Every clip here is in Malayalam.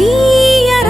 Jaya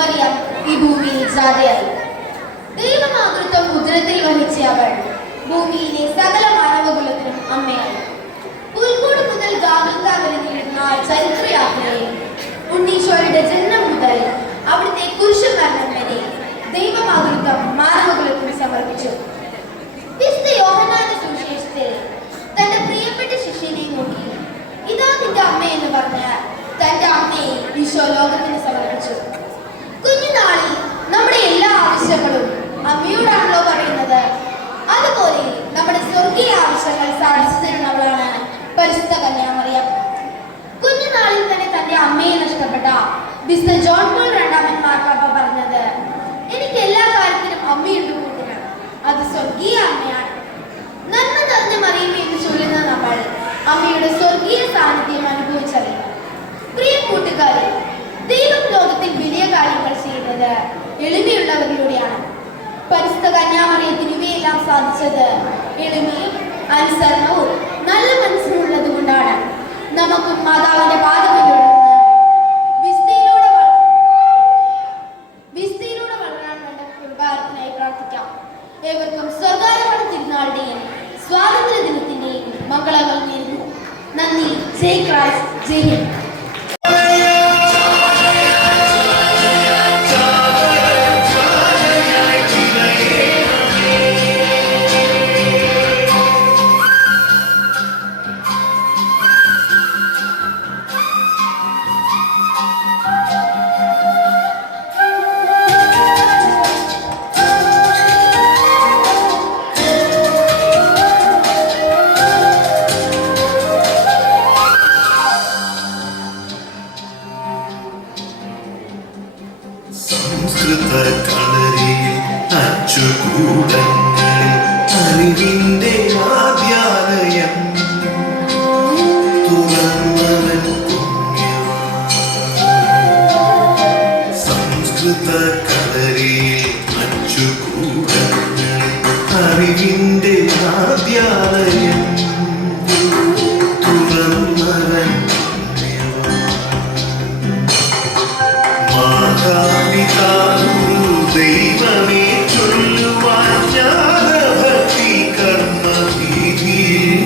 മറിയം ഈ ഭൂമിയിൽ ജാതയായി. ദൈവമാതൃത്വം ഉദരത്തിൽ വഹിച്ച അവൾ ഭൂമിയിലെ സകല മാനവകുലത്തിനും അമ്മയായി. പുൽക്കൂട് മുതൽ ഗാഗുൽത്താ വരെ നീളുന്ന ചരിത്രയാത്രയിൽ ഉണ്ണീശോയുടെ ജന്മം മുതൽ അവിടുത്തെ കുരിശുമരണം വരെ ദൈവമാതൃത്വം മാനവകുലത്തിന് സമർപ്പിച്ചു. വിശുദ്ധ യോഹന്നാന്റെ സുവിശേഷത്തിൽ തന്റെ പ്രിയപ്പെട്ട ശിഷ്യനെ നോക്കി ഇതാ നിന്റെ അമ്മ എന്ന് പറഞ്ഞ തന്റെ അമ്മയെ ഈശോ ലോകത്തിന് സമർപ്പിച്ചു. കുഞ്ഞുനാളിൽ നമ്മുടെ എല്ലാ ആവശ്യങ്ങളും അമ്മയോടാണല്ലോ പറയുന്നത്. അതുപോലെ നമ്മുടെ സ്വർഗീയ ആവശ്യങ്ങൾ സാധിച്ചു തരുന്നവളാണ് പരിശുദ്ധ കന്യാമറിയം. കുഞ്ഞുനാളിൽ തന്നെ തന്റെ അമ്മയെ നഷ്ടപ്പെട്ട വിശുദ്ധ ജോൺ പോൾ രണ്ടാമൻ മാർപ്പാപ്പ പറഞ്ഞത്, എനിക്ക് എല്ലാ കാര്യത്തിലും അമ്മയുണ്ട് കൂട്ടിന്, അത് സ്വർഗീയ അമ്മയാണ്. നന്മ നിറഞ്ഞ മറിയമേ എന്ന് ചൊല്ലുന്ന നമ്മൾ അമ്മയുടെ സ്വർഗീയ സാന്നിധ്യം അനുഭവിച്ചറിയാം. പ്രിയ കൂട്ടുകാരെ, ദൈവം ലോകത്തിൽ വലിയ കാര്യങ്ങൾ ചെയ്യുന്നത് എളിമയുള്ളവരിലൂടെയാണ്. പരിശുദ്ധ കന്യാമറിയത്തിന് ഇവയെല്ലാം സാധിച്ചത് എളിമയും അനുസരണവും നല്ല മനസ്സിനുള്ളത് കൊണ്ടാണ്. നമുക്കും മാതാവിന്റെ പാദമിലൂടെ വിസ്തയിലൂടെ വളരാൻ വേണ്ട കൃപാരത്തിനായി പ്രാർത്ഥിക്കാം. ഏവർക്കും സ്വർഗാരോഹണ തിരുനാളുടെയും സ്വാതന്ത്ര്യ ദിനത്തിന്റെയും മംഗളങ്ങൾ നേരുന്നു. നന്ദി. ജയ് ക്രൈസ്റ്റ്. ജയ് ഹിന്ദ്. സംസ്കൃത കളരിയിൽ അച്ചുകൂടങ്ങളിൽ അറിവിന്റെ ആദ്യാലയം തുറന്നവൻ പുണ്യവാൻ. സംസ്കൃത കളരിയിൽ അച്ചുകൂടങ്ങളിൽ അറിവിന്റെ ആദ്യാലയം തുറന്നവൻ ദൈവമേ ചൊല്ലുവാൻ ജ്ഞാനഭക്തി കർമ്മവിധിയിൽ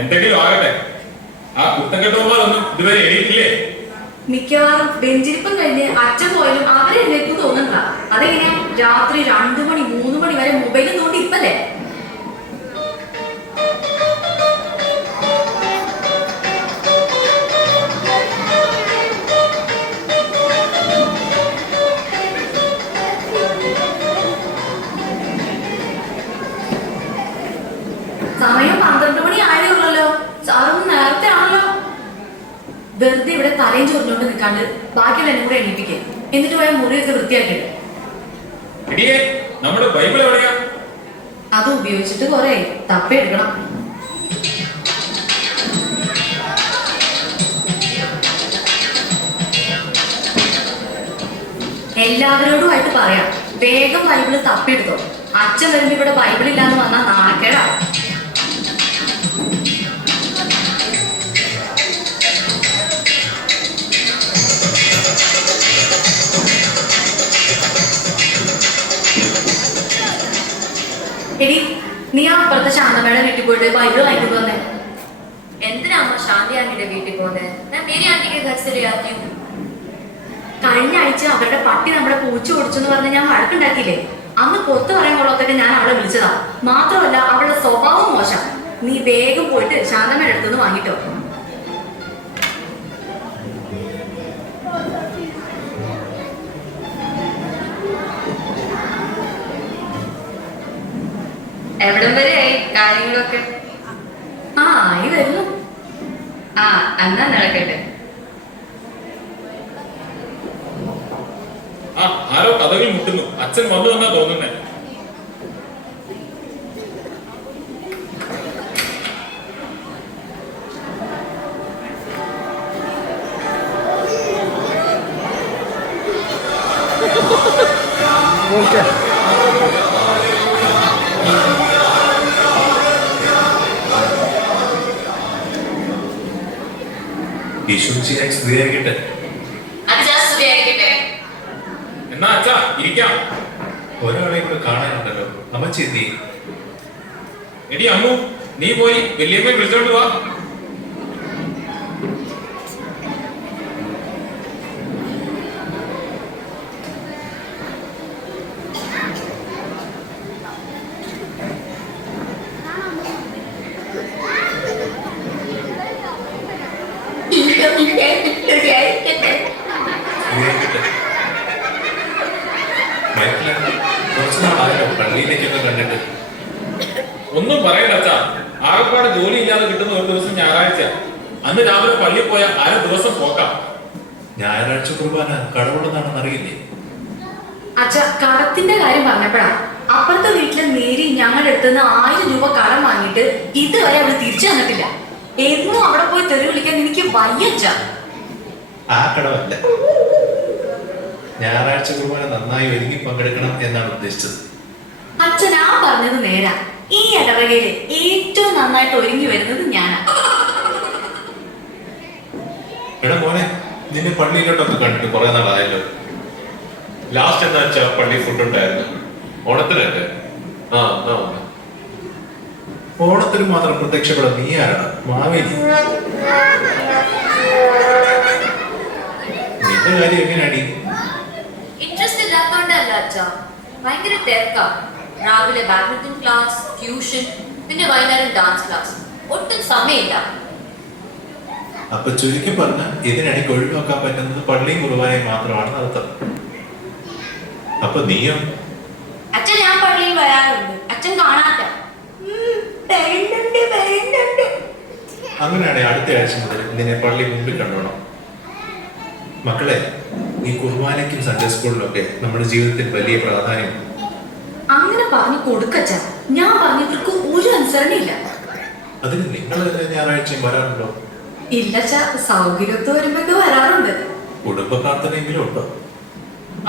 എന്തെങ്കിലും ആകട്ടെ. ആ കുത്തങ്കെട്ടവന്മാരൊന്നും ഇതുവരെ എണീറ്റില്ലേ? മിക്കവാറും ബെഞ്ചിരിപ്പം കഴിഞ്ഞ് അച്ഛൻ പോയാലും അവരെ എഴുന്നേക്കും തോന്നണ്ട. അതെങ്ങനെയാ രാത്രി 2 മണി 3 മണി വരെ മൊബൈലും തോണ്ടി ഇപ്പല്ലേ? സമയം 12 മണി ആയതേ ഉള്ളല്ലോ. സാറൊന്ന് നേരത്തെ ആണല്ലോ. വെറുതെ ഇവിടെ തലയും ചൊറിഞ്ഞോണ്ട് നിൽക്കാണ്ട് ബാക്കിയുള്ള എന്നെ കൂടെ എണീപ്പിക്കുക. എന്നിട്ട് പോയ മുറിയൊക്കെ വൃത്തിയാക്കിയിട്ട്. എടിയേ, നമ്മുടെ ബൈബിൾ എവിടെയാ? അത് ഉപയോഗിച്ചിട്ട് കുറെ തപ്പ എടുക്കണം. എല്ലാവരോടുമായിട്ട് പറയാം, വേഗം ബൈബിള് തപ്പിയെടുത്തോ. അച്ഛൻ വരുമ്പോ ഇവിടെ ബൈബിൾ ഇല്ലാന്ന് വന്നാൽ നാണക്കേടാ. എടി, നീ ആ അപ്പുറത്തെ ശാന്തമ്മയുടെ വീട്ടിൽ പോയിട്ട് ബൈബിൾ വാങ്ങിട്ട് പോന്നെ. എന്തിനാ അമ്മ ശാന്തി ആന്റിയുടെ വീട്ടിൽ പോകുന്നത്? ഞാൻ മേരി ആന്റിക്ക് കരുതലിയാക്കി. കഴിഞ്ഞ ആഴ്ച അവരുടെ പട്ടി നമ്മുടെ പൂച്ച ഓടിച്ചെന്ന് പറഞ്ഞ് ഞാൻ വഴക്കുണ്ടാക്കിയില്ലേ? അന്ന് പുറത്ത് പറയാൻ കൊള്ളാത്തൊക്കെ ഞാൻ അവളെ വിളിച്ചതാ. മാത്രമല്ല അവളുടെ സ്വഭാവം മോശം. നീ വേഗം പോയിട്ട് ശാന്തമ്മയുടെ അടുത്തുനിന്ന് വാങ്ങിട്ടോ. എവിടം വരെയായി കാര്യങ്ങളൊക്കെ? ആ, ഈ വരുന്നു. ആ, എന്നാ നടക്കട്ടെ. ആ, ആരോ കഥകൾ മുട്ടുന്നു. അച്ഛൻ വന്നു എന്നാ തോന്നുന്നേ. ഈശോമിശിഹായ്ക്ക് സ്തുതിയായിരിക്കട്ടെ. എന്നാ അച്ഛാ ഇരിക്കാം. ഒരാളെ കൂടെ കാണാനുണ്ടല്ലോ. അമ്മച്ചി എന്തി? എടി അമ്മു, നീ പോയി വല്യമ്മയെ വിളിച്ചോണ്ട് വാ. കുറച്ചു നാളായല്ലോ പള്ളിയിലേക്കൊക്കെ കണ്ടിട്ട്. ഒന്നും പറയണ്ട അച്ഛാ. ആകപ്പാട് ജോലി ഇല്ലാതെ കിട്ടുന്ന ഒരു ദിവസം ഞായറാഴ്ച. അന്ന് രാവിലെ പള്ളിയിൽ പോയ അര ദിവസം പോക്കാം. ഞായറാഴ്ച കുർബാന കടവുള്ളതാണെന്ന് അറിയില്ലേ? അച്ഛ, കടത്തിന്റെ കാര്യം പറഞ്ഞപ്പോഴാ അപ്പുറത്തെ വീട്ടിലെ മേരി ഞങ്ങളുടെ അടുത്തുനിന്ന് 1000 രൂപ കടം വാങ്ങിയിട്ട് ഇതുവരെ അവള് തിരിച്ചു തന്നിട്ടില്ല. എന്നും അവിടെ പോയി തെറി വിളിക്കാൻ എനിക്ക് വയ്യച്ച. ആ കടമല്ല, ഞായറാഴ്ച കുർബാന നന്നായി ഒരുങ്ങി പങ്കെടുക്കണം എന്നാണ് ഉദ്ദേശിച്ചത്. അച്ഛൻ ആ പറഞ്ഞത് നേരാ. ഈ ഇടവകയില് ഏറ്റവും നന്നായിട്ട് ഒരുങ്ങി വരുന്നത് ഞാനാ. എടാ മോനെ, നിന്നെ പള്ളിയിലോട്ടൊക്കെ കണ്ടിട്ട് കുറെ നാളായല്ലോ. ലാസ്റ്റ് എന്താ വെച്ചാ പള്ളി ഫുഡ് ഉണ്ടായിരുന്നു. ഓണത്തിനല്ലേ? ആ എന്നാ വന്നേ. ഓണത്തിന് മാത്രം പ്രത്യക്ഷപ്പെടാൻ നീ ആരാണ്? മാവേലി. നിന്റെ കാര്യം എങ്ങനെയാടി? ഇൻട്രസ്റ്റ് ഇല്ലാത്തോണ്ടല്ല അച്ഛാ, ഭയങ്കര തിരക്കാ. രാവിലെ ബാഡ്മിന്റൺ ക്ലാസ്, ട്യൂഷൻ, പിന്നെ വൈകുന്നേരം ഡാൻസ് ക്ലാസ്. ഒട്ടും സമയമില്ല. അപ്പൊ ചുരുക്കി പറഞ്ഞ ഇതിനിടയ്ക്ക് ഒഴിവാക്കാൻ പറ്റുന്നത് പള്ളിയും കുർബാനയും മാത്രമാണ് അർത്ഥം. അപ്പൊ നീയോ? അച്ഛൻ ഞാൻ പള്ളിയിൽ വരാറുണ്ട്. അച്ഛൻ കാണാത്ത. അങ്ങനെയാണെങ്കിൽ അടുത്ത ആഴ്ച മുതൽ നിന്നെ പള്ളി മുമ്പിൽ കണ്ടോണം. മക്കളെ, ഈ കുർബാനയ്ക്കും സൺഡേ സ്കൂളിലൊക്കെ നമ്മുടെ ജീവിതത്തിൽ വലിയ പ്രാധാന്യമുണ്ട്. അങ്ങനെ പറഞ്ഞു കൊടുക്കച്ച. ഞാൻ പറഞ്ഞവർക്ക് ഒരു അനുസരണയില്ല. അതിന് നിങ്ങൾ ഞായറാഴ്ചയും വരാറുണ്ടോ? ഇല്ലച്ച, സൗകര്യത്ത് വരുമ്പോ വരാറുണ്ട്. കുടുംബ പ്രാർത്ഥനയെങ്കിലും ഉണ്ടോ?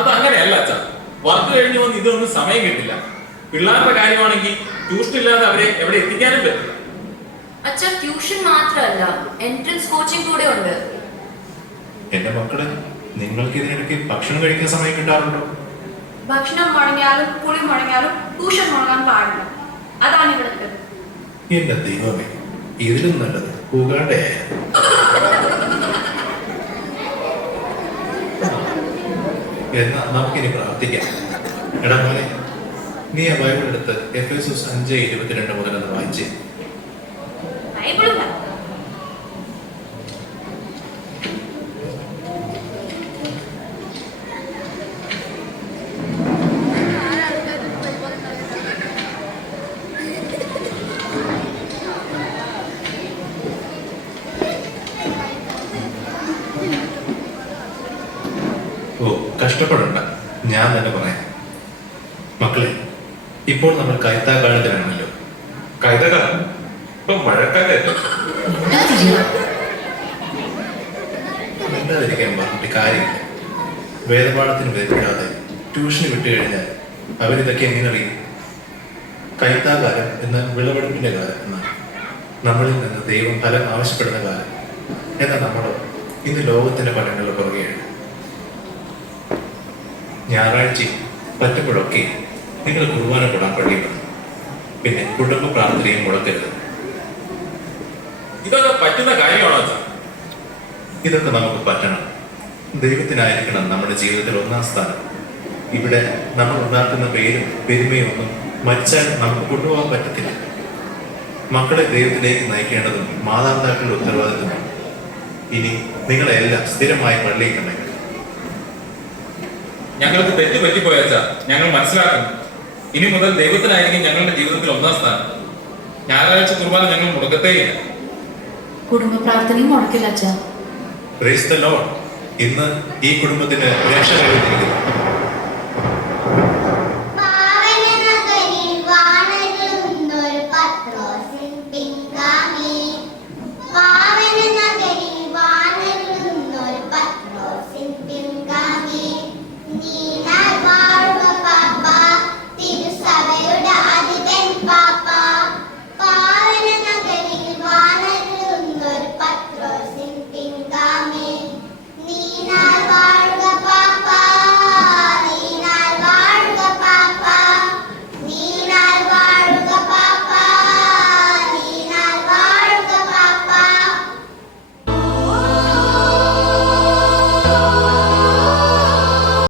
അതങ്ങനെയല്ല അച്ഛാ. വർക്ക് കഴിഞ്ഞ് വന്ന് ഇതൊന്നും സമയം കിട്ടില്ല. പിള്ളേരുടെ കാര്യമാണെങ്കിൽ ട്യൂഷൻ ഇല്ലാതെ അവരെ എവിടെ എത്തിക്കാനും പറ്റില്ല. അച്ഛൻ ട്യൂഷൻ മാത്രമല്ല, എൻട്രൻസ് കോച്ചിങ് കൂടെ ഉണ്ട്. എന്റെ മക്കളെ, നിങ്ങൾക്ക് ഇതിനിടയ്ക്ക് ഭക്ഷണം കഴിക്കാൻ സമയം കിട്ടാറുണ്ടോ? ഭക്ഷണം മുടങ്ങിയാലും കുളി മുടങ്ങിയാലും ട്യൂഷൻ മുടങ്ങാൻ പാടില്ല. അതാണ് ഇവിടുത്തെ. എന്റെ ദൈവമേ, ഇതിലും നല്ലത് പൂകാട്ടെ. എന്നാ നമുക്കിനി പ്രാർത്ഥിക്കാം. എടാ മോനെ, നീ ആ ബൈബിൾ എടുത്ത് എഫേസോസ് 5:22 മുതൽ അത് വായിച്ചേ. ബൈബിളും ഓ, കഷ്ടപ്പെടണ്ട, ഞാൻ തന്നെ പറയാം. മക്കളെ, ഇപ്പോൾ നമ്മൾ കൈത്താക്കാലത്തിലാണല്ലോ. കൈതകാലം ഇപ്പൊ മഴക്കാലല്ലേ? മിണ്ടാതിരിക്കാൻ പറഞ്ഞിട്ട് കാര്യമില്ല. വേദപാഠത്തിന് ബന്ധപ്പെടാതെ ട്യൂഷന് വിട്ടു കഴിഞ്ഞാൽ അവരിതൊക്കെ എങ്ങനെ അറിയും? കൈത്താകാലം എന്ന വിളവെടുപ്പിന്റെ കാലം എന്നാണ്. നമ്മളിൽ നിന്ന് ദൈവം ഫലം ആവശ്യപ്പെടുന്ന കാലം. എന്നാൽ നമ്മളോ ഇന്ന് ലോകത്തിന്റെ ഫലങ്ങളുടെ പുറകെയാണ്. ഞായറാഴ്ചയും പറ്റുമ്പോഴൊക്കെ നിങ്ങൾ കുർബാന കൂടാൻ കഴിയുന്നു. പിന്നെ കുടുംബ പ്രാർത്ഥനയും മുടക്കരുത്. ഇതൊക്കെ പറ്റുന്ന കാര്യമാണോ അച്ഛാ? ഇതൊക്കെ നമുക്ക് പറ്റണം. ദൈവത്തിനായിരിക്കണം നമ്മുടെ ജീവിതത്തിൽ ഒന്നാം സ്ഥാനം. ഇവിടെ നമ്മൾ ഉണ്ടാക്കുന്ന പേരും പെരുമയും ഒന്നും മരിച്ചാൽ നമുക്ക് കൊണ്ടുപോകാൻ പറ്റത്തില്ല. മക്കളെ ദൈവത്തിലേക്ക് നയിക്കേണ്ടതും മാതാപിതാക്കളുടെ ഉത്തരവാദിത്വമാണ്. ഇനി നിങ്ങളെല്ലാം സ്ഥിരമായി പള്ളിയിൽ കണ്ടെങ്കിൽ ഞങ്ങൾക്ക് തെറ്റ് പറ്റിപ്പോയ അച്ഛാ, ഞങ്ങൾ മനസ്സിലാക്കുന്നു. ഇനി മുതൽ ദൈവത്തിനായിരിക്കും ഞങ്ങളുടെ ജീവിതത്തിൽ ഒന്നാം സ്ഥാനം. ഞായറാഴ്ച കുർബാന ഞങ്ങൾ മുടക്കത്തേയില്ല. കുടുംബ പ്രാർത്ഥനയും മുടക്കില്ല അച്ഛാ. Praise the Lord. ഇന്ന് ഈ കുടുംബത്തിന് രക്ഷ കഴിഞ്ഞിരിക്കുന്നു.